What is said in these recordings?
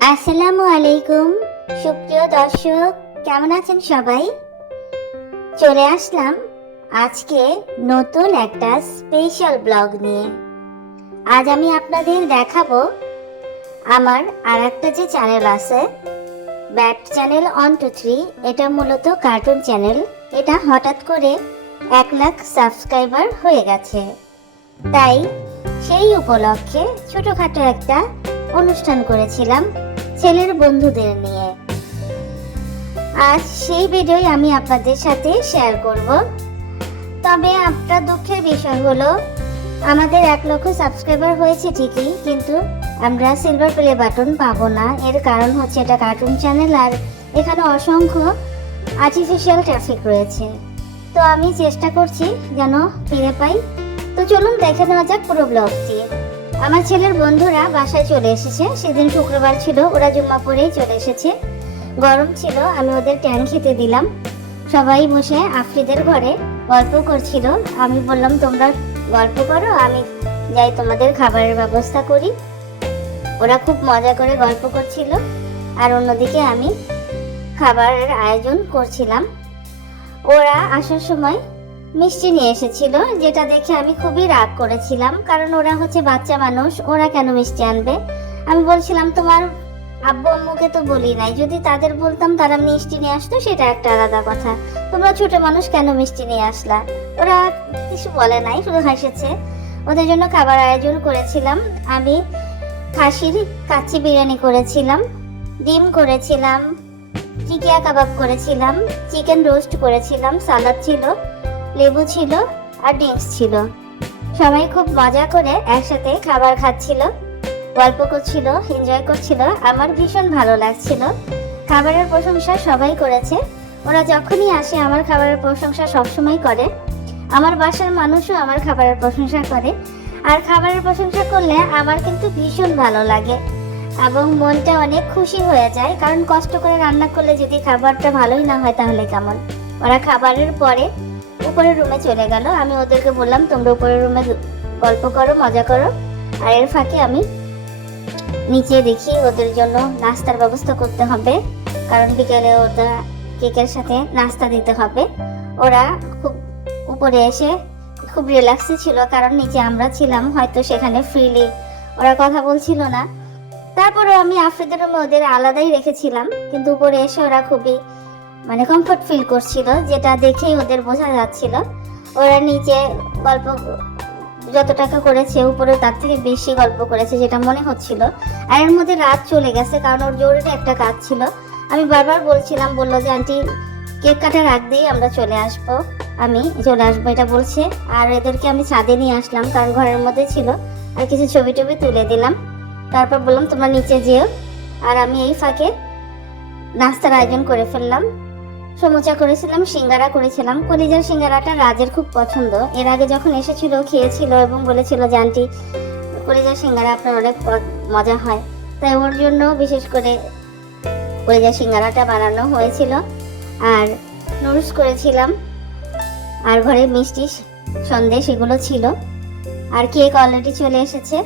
আসসালামু আলাইকুম। সুপ্রিয় দর্শক, কেমন আছেন সবাই? চলে আসলাম আজকে নতুন একটা স্পেশাল ব্লগ নিয়ে। আজ আমি আপনাদের দেখাবো আমার আর একটা যে চ্যানেল আছে bat channel one two three এটা মূলত কার্টুন চ্যানেল এটা হঠাৎ করে এক লাখ সাবস্ক্রাইবার হয়ে গেছে। তাই সেই উপলক্ষে ছোটোখাটো একটা অনুষ্ঠান করেছিলাম। ছেলের বন্ধুদের নিয়ে। আজ সেই ভিডিওই আমি আপনাদের সাথে শেয়ার করব। তবে আপনার দুঃখের বিষয় হলো, আমাদের এক লক্ষ সাবস্ক্রাইবার হয়েছে ঠিকই, কিন্তু আমরা সিলভার প্লে বাটন পাবো না। এর কারণ হচ্ছে এটা কার্টুন চ্যানেল আর এখানে অসংখ্য আর্টিফিশিয়াল ট্রাফিক রয়েছে। তো আমি চেষ্টা করছি যেন ফিরে পাই। তো চলুন দেখে নেওয়া যাক পুরো ব্লগটি আমার ছেলের বন্ধুরা বাসায় চলে এসেছে। সেদিন শুক্রবার ছিল, ওরা জুম্মা পরেই চলে এসেছে। গরম ছিল, আমি ওদের ট্যাং খেতে দিলাম। সবাই বসে আফ্রিদের ঘরে গল্প করছিল। আমি বললাম, তোমরা গল্প করো, আমি যাই তোমাদের খাবারের ব্যবস্থা করি। ওরা খুব মজা করে গল্প করছিল। আর অন্যদিকে আমি খাবারের আয়োজন করছিলাম। ওরা আসার সময় মিষ্টি নিয়ে এসেছিল, যেটা দেখে আমি খুবই রাগ করেছিলাম, কারণ ওরা হচ্ছে বাচ্চা মানুষ, ওরা কেন মিষ্টি আনবে? আমি বলছিলাম, তোমার আব্বু আম্মুকে তো বলি নাই, যদি তাদের বলতাম তারা মিষ্টি নিয়ে আসতো, সেটা একটা আলাদা কথা। তোমরা ছোট মানুষ কেন মিষ্টি নিয়ে আসলা? ওরা কিছু বলে নাই, শুধু হাসেছে। ওদের জন্য খাবার আয়োজন করেছিলাম, আমি খাসির কাচ্চি বিরিয়ানি করেছিলাম, ডিম করেছিলাম, টিকিয়া কাবাব করেছিলাম, চিকেন রোস্ট করেছিলাম, সালাদ ছিল। লেবু ছিল আর ড্রিঙ্কস ছিল। সবাই খুব মজা করে একসাথে খাবার খাচ্ছিল। গল্প করছিল এনজয় করছিল, আমার ভীষণ ভালো লাগছিল। খাবারের প্রশংসা সবাই করেছে। ওরা যখনই আসে, আমার খাবারের প্রশংসা সবসময় করে। আমার বাসার মানুষও আমার খাবারের প্রশংসা করে। আর খাবারের প্রশংসা করলে আমার কিন্তু ভীষণ ভালো লাগে এবং মনটা অনেক খুশি হয়ে যায়। কারণ কষ্ট করে রান্না করলে যদি খাবারটা ভালোই না হয় তাহলে কেমন? ওরা খাবারের পরে উপরের রুমে চলে গেল। আমি ওদেরকে বললাম, তোমরা উপরের রুমে গল্প করো, মজা করো। আর এর ফাঁকে আমি নিচে দেখি ওদের জন্য নাস্তার ব্যবস্থা করতে হবে, কারণ বিকেলে ওরা কেকের সাথে নাস্তা দিতে হবে। ওরা খুব উপরে এসে খুব রিল্যাক্সে ছিল, কারণ নিচে আমরা ছিলাম, হয়তো সেখানে ফ্রিলি ওরা কথা বলছিল না। তারপরে আমি আফ্রিদের রুমে ওদের আলাদাই রেখেছিলাম, কিন্তু উপরে এসে ওরা খুবই মানে কমফর্ট ফিল করছিল, যেটা দেখেই ওদের বোঝা যাচ্ছিল। ওরা নিচে গল্প, যত টাকা করেছে, উপরে তার থেকে বেশি গল্প করেছে যেটা মনে হচ্ছিল। আর এর মধ্যে রাত চলে গেছে, কারণ ওর জরুরি একটা কাজ ছিল। আমি বারবার বলছিলাম, বলল যে, আন্টি, কেক কাটার আগ দিয়েই আমরা চলে আসব। আমি চলে আসব, এটা বলছে। আর এদেরকে আমি ছাদে নিয়ে আসলাম, কারণ ঘরের মধ্যে ছিল। আর কিছু ছবি টবি তুলে দিলাম। তারপর বললাম, তোমরা নিচে যেও। আর আমি এই ফাঁকে নাস্তার আয়োজন করে ফেললাম। সমুচা করেছিলাম, সিঙ্গারা করেছিলাম। কলিজার সিঙ্গারাটা রাজের খুব পছন্দ। এর আগে যখন এসেছিল, খেয়েছিল এবং বলেছিল, যে আন্টি, কলিজার সিঙ্গারা আপনার অনেক মজা হয়। তাই ওর জন্য বিশেষ করে কলিজার সিঙ্গারাটা বানানো হয়েছিল। আর নুডলস করেছিলাম। আর ঘরে মিষ্টি সন্দেশ এগুলো ছিল। আর কেক অলরেডি চলে এসেছে।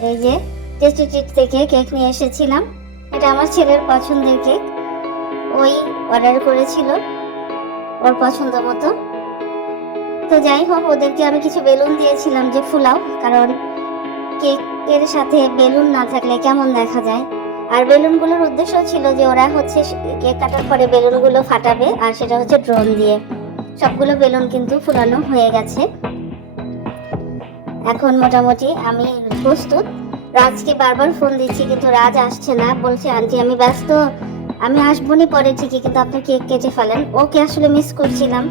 এই যে টেস্টি ট্রিট থেকে কেক নিয়ে এসেছিলাম। এটা আমার ছেলের পছন্দের কেক ওই অর্ডার করেছিল ওর পছন্দ মতো। তো যাই হোক, ওদেরকে আমি কিছু বেলুন দিয়েছিলাম যে ফুলাও, কারণ কেকের সাথে বেলুন না থাকলে কেমন দেখা যায়? আর বেলুনগুলোর উদ্দেশ্য ছিল যে ওরা হচ্ছে কেক কাটার পরে বেলুনগুলো ফাটাবে, আর সেটা হচ্ছে ড্রোন দিয়ে। সবগুলো বেলুন কিন্তু ফুলানো হয়ে গেছে। এখন মোটামুটি আমি প্রস্তুত। রাজকে বারবার ফোন দিচ্ছি, কিন্তু রাজ আসছে না। বলছে, আন্টি, আমি ব্যস্ত। আমি আসবনি পরে ঠিকই, কিন্তু আপনি কেক কেটে ফেলেন। ওকে আসলে মিস করছিলাম,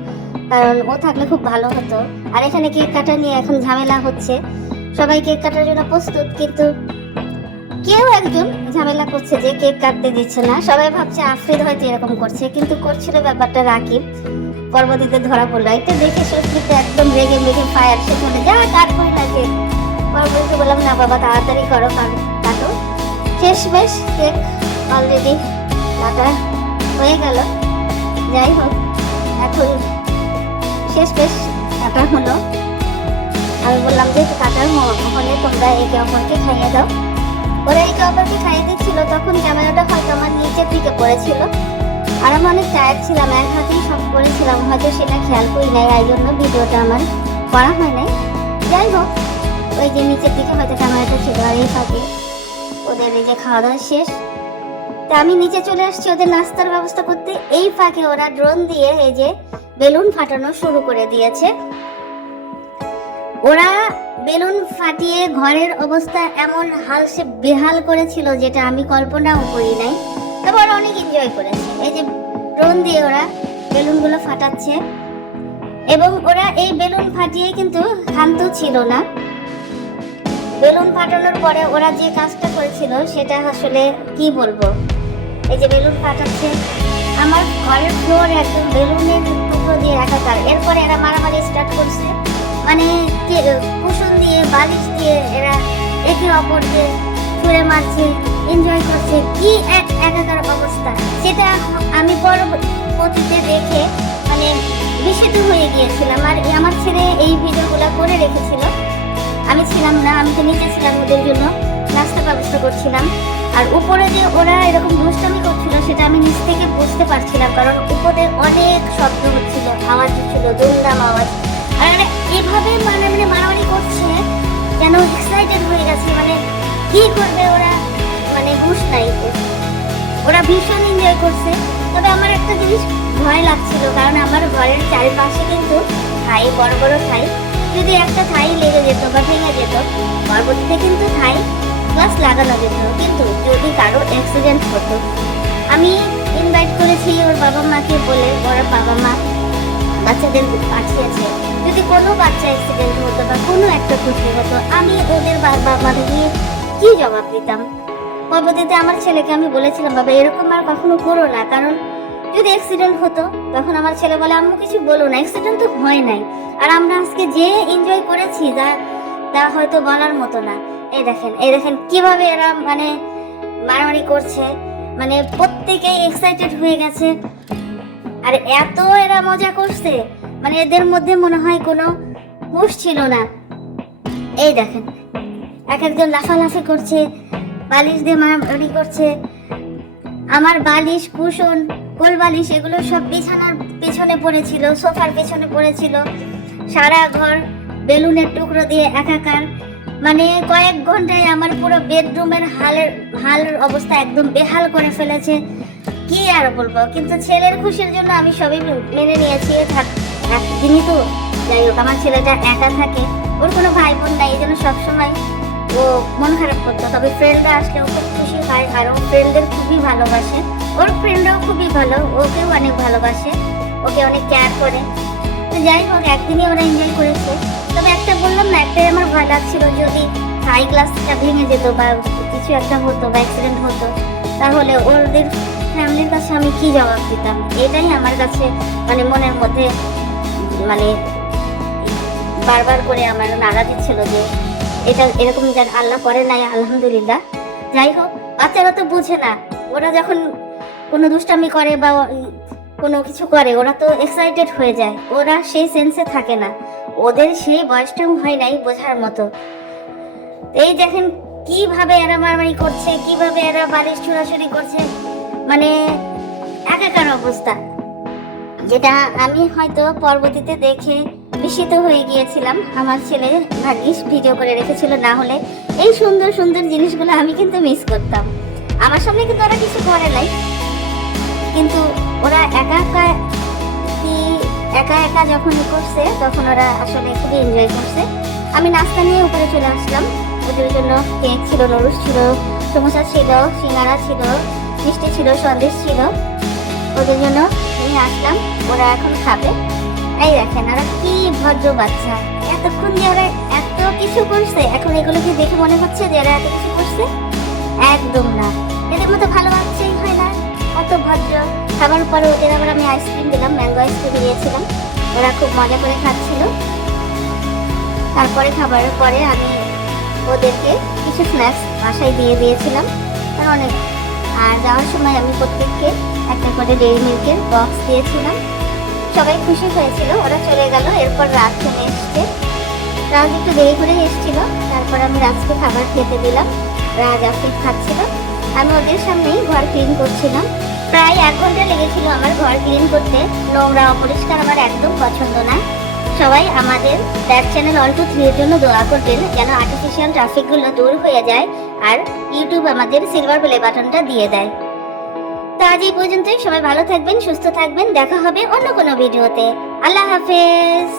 কারণ ও থাকলে খুব ভালো হতো। আর এখানে কেক কাটা নিয়ে এখন ঝামেলা হচ্ছে। সবাই কেক কাটার জন্য প্রস্তুত, কিন্তু কেউ একজন ঝামেলা করছে যে কেক কাটতে দিচ্ছে না। সবাই ভাবছে আফ্রিদ হয়তো এরকম করছে, কিন্তু করছিল ব্যাপারটা রাকিব। পরবর্তীতে ধরা পড়ল। এটা দেখে সুস্মিতা একদম রেগে মেগে ফায়ার সে চলে যা কাটবই না কেক পরবর্তীতে বললাম, না বাবা, তাড়াতাড়ি করো, কাট- কাটো। শেষ বেশ কেক অলরেডি কাটা হয়ে গেল। যাই হোক, এখন শেষ বেশ কাটা হলো। আমি বললাম যে কাটার হলে তোমরা একে অপরকে খাইয়ে দাও। ওরা একে অপরকে খাইয়ে দিচ্ছিল, তখন ক্যামেরাটা হয়তো আমার নিচের দিকে পড়েছিল। আর আমি অনেক টায়ার্ড ছিলাম, এক হাতেই সব করেছিলাম, হয়তো সেটা খেয়াল করি নাই, এই জন্য ভিডিওটা আমার করা হয় নাই। যাই হোক, ওই যে নিচের দিকে হয়তো ক্যামেরাটা ছিল আর এই ফাঁকে ওদের এই যে খাওয়া দাওয়া শেষ। তা আমি নিচে চলে আসছি ওদের নাস্তার ব্যবস্থা করতে। এই ফাঁকে ওরা ড্রোন দিয়ে এই যে বেলুন ফাটানো শুরু করে দিয়েছে। ওরা বেলুন ফাটিয়ে ঘরের অবস্থা এমন হাল সে বেহাল করেছিল যেটা আমি কল্পনাও করি নাই। তবে ওরা অনেক এনজয় করেছে। এই যে ড্রোন দিয়ে ওরা বেলুনগুলো ফাটাচ্ছে। এবং ওরা এই বেলুন ফাটিয়ে কিন্তু ক্ষান্ত ছিল না। বেলুন ফাটানোর পরে ওরা যে কাজটা করেছিল সেটা আসলে কি বলব? এই যে বেলুন ফাটাচ্ছে আমার ঘরের ফ্লোর একদম বেলুনের টুকরো দিয়ে একাকার এরপরে এরা মারামারি স্টার্ট করছে। মানে কুশন দিয়ে, বালিশ দিয়ে এরা একে অপরকে ছুঁড়ে মারছে এনজয় করছে। কি এক একাকার অবস্থা। সেটা আমি পরবর্তীতে দেখে মানে বিস্মিত হয়ে গিয়েছিলাম। আর আমার ছেলে এই ভিডিওগুলো করে রেখেছিল। আমি ছিলাম না, আমি তো নিচে ছিলাম ওদের জন্য। নাস্তা ব্যবস্থা করছিলাম। আর উপরে যে ওরা এরকম দুষ্টামি করছিল, সেটা আমি নিচ থেকে বুঝতে পারছিলাম, কারণ উপরে অনেক শব্দ হচ্ছিল, আওয়াজ হচ্ছিল, দুমদাম আওয়াজ। আর এরা এভাবে মানে মানে মারামারি করছে, যেন এক্সাইটেড হয়ে গেছে মানে কি করবে ওরা মানে ঘুষ নাই ওরা ভীষণ এনজয় করছে। তবে আমার একটা জিনিস ভয় লাগছিল, কারণ আমার ঘরের চারিপাশে কিন্তু থাই, বড় বড় থাই, যদি একটা থাই লেগে যেত বা ভেঙে যেত, পরবর্তীতে কিন্তু থাই গ্লাস লাগানো যেত, কিন্তু যদি কারও অ্যাক্সিডেন্ট হতো, আমি ইনভাইট করেছি ওর বাবা মাকে বলে, ওর বাবা মা বাচ্চাদের পাঠিয়েছে। যদি কোনো বাচ্চা অ্যাক্সিডেন্ট হতো বা কোনো একটা ক্ষতি হতো, আমি ওদের বাবা মাকে কি জবাব দিতাম? পরবর্তীতে আমার ছেলেকে আমি বলেছিলাম, বাবা, এরকম আর কখনো করো না, কারণ যদি অ্যাক্সিডেন্ট হতো, তখন আমার ছেলে বলে, আম্মু, কিছু বলো না অ্যাক্সিডেন্ট তো হয় নাই। আর আমরা আজকে যে এনজয় করেছি, তা তা হয়তো বলার মতো না। এই দেখেন এই দেখেন কীভাবে এরা মানে মারামারি করছে। মানে প্রত্যেকেই এক্সাইটেড হয়ে গেছে। আর এত এরা মজা করছে মানে এদের মধ্যে মনে হয় কোনো হুশ ছিল না। এই দেখেন, এক একজন লাফালাফি করছে, বালিশ দিয়ে মারামারি করছে। আমার বালিশ, কুশন, কোল বালিশ, এগুলো সব বিছানার পেছনে পড়েছিল, সোফার পেছনে পড়েছিল। সারা ঘর বেলুনের টুকরো দিয়ে একাকার। মানে কয়েক ঘন্টায় আমার পুরো বেডরুমের হালের হালের অবস্থা একদম বেহাল করে ফেলেছে। কি আর বলব? কিন্তু ছেলের খুশির জন্য আমি সবই মেনে নিয়েছি। একদিনই তো। যাই হোক, আমার ছেলেটা একা থাকে। ওর কোনো ভাই বোন নাই, এই জন্য সবসময় ও মন খারাপ করতো। তবে ফ্রেন্ডরা আসলে ও খুব খুশি হয় আর ও ফ্রেন্ডদের খুবই ভালোবাসে। ওর ফ্রেন্ডরাও খুবই ভালো, ওকেও অনেক ভালোবাসে, ওকে অনেক কেয়ার করে। তো যাই হোক, একদিনই ওরা এনজয় লাগছিল যদি হাই ক্লাসটা ভেঙে যেত বা কিছু একটা হতো বা অ্যাক্সিডেন্ট হতো, তাহলে ওদের ফ্যামিলির কাছে আমি কি জবাব দিতাম? এটাই আমার কাছে মানে মনের মধ্যে মানে বারবার করে আমার নাড়া দিচ্ছিল যে এটা এরকম যেন আল্লাহ করে নাই, আলহামদুলিল্লাহ। যাই হোক, বাচ্চারা তো বুঝে না। ওরা যখন কোনো দুষ্টামি করে বা কোনো কিছু করে, ওরা তো এক্সাইটেড হয়ে যায়। ওরা সেই সেন্সে থাকে না। ওদের সেই বয়সটাও হয় নাই বোঝার মতো। এই দেখেন কীভাবে এরা মারামারি করছে, কীভাবে এরা বালিশ ছুড়াছুড়ি করছে। মানে একাকার অবস্থা। যেটা আমি হয়তো পরবর্তীতে দেখে বিস্মিত হয়ে গিয়েছিলাম। আমার ছেলে ভাগ্যিস ভিডিও করে রেখেছিল, না হলে এই সুন্দর সুন্দর জিনিসগুলো আমি কিন্তু মিস করতাম। আমার সামনে কিন্তু ওরা কিছু করে নাই। কিন্তু ওরা একা একা কি একা একা যখন করছে, তখন ওরা আসলে খুবই এনজয় করছে। আমি নাস্তা নিয়ে উপরে চলে আসলাম। ওদের জন্য কেক ছিল নরুস ছিল, সমোসা ছিল, সিঙ্গারা ছিল, মিষ্টি ছিল, সন্দেশ ছিল। ওদের জন্য নিয়ে আসলাম। ওরা এখন খাবে। এই দেখেন, ওরা কি ভদ্র বাচ্চা। এতক্ষণ যে ওরা এত কিছু করছে, এখন এগুলো কি দেখে মনে হচ্ছে যে এরা এত কিছু করছে? একদম না। এদের মতো ভালো বাচ্চাই কত ভদ্র। খাবার পরে ওদের আবার আমি আইসক্রিম দিলাম ম্যাঙ্গো আইসক্রিম দিয়েছিলাম। ওরা খুব মজা করে খাচ্ছিল। তারপরে খাবারের পরে আমি ওদেরকে কিছু স্ন্যাক্স বাসায় দিয়ে দিয়েছিলাম। আর অনেক। আর যাওয়ার সময় আমি প্রত্যেককে একটা করে ডেইরি মিল্কের বক্স দিয়েছিলাম। সবাই খুশি হয়েছিল, ওরা চলে গেল। এরপর রাত চলে এসছে। রাজ একটু দেরি করে এসেছিল। তারপর আমি রাজকে খাবার খেতে দিলাম। রাজ আফিক খাচ্ছিল। আমি ওদের সামনেই ঘর ক্লিন করছিলাম। প্রায় এক ঘণ্টা লেগেছিল আমার ঘর ক্লিন করতে। নোংরা, অপরিষ্কার আমার একদম পছন্দ না। সবাই আমাদের back channel one two three এর জন্য দোয়া করবেন যেন আর্টিফিশিয়াল ট্রাফিকগুলো দূর হয়ে যায় আর ইউটিউব আমাদের সিলভার প্লে বাটনটা দিয়ে দেয়। তো আজ এই পর্যন্তই। সবাই ভালো থাকবেন, সুস্থ থাকবেন। দেখা হবে অন্য কোনো ভিডিওতে আল্লাহ হাফেজ।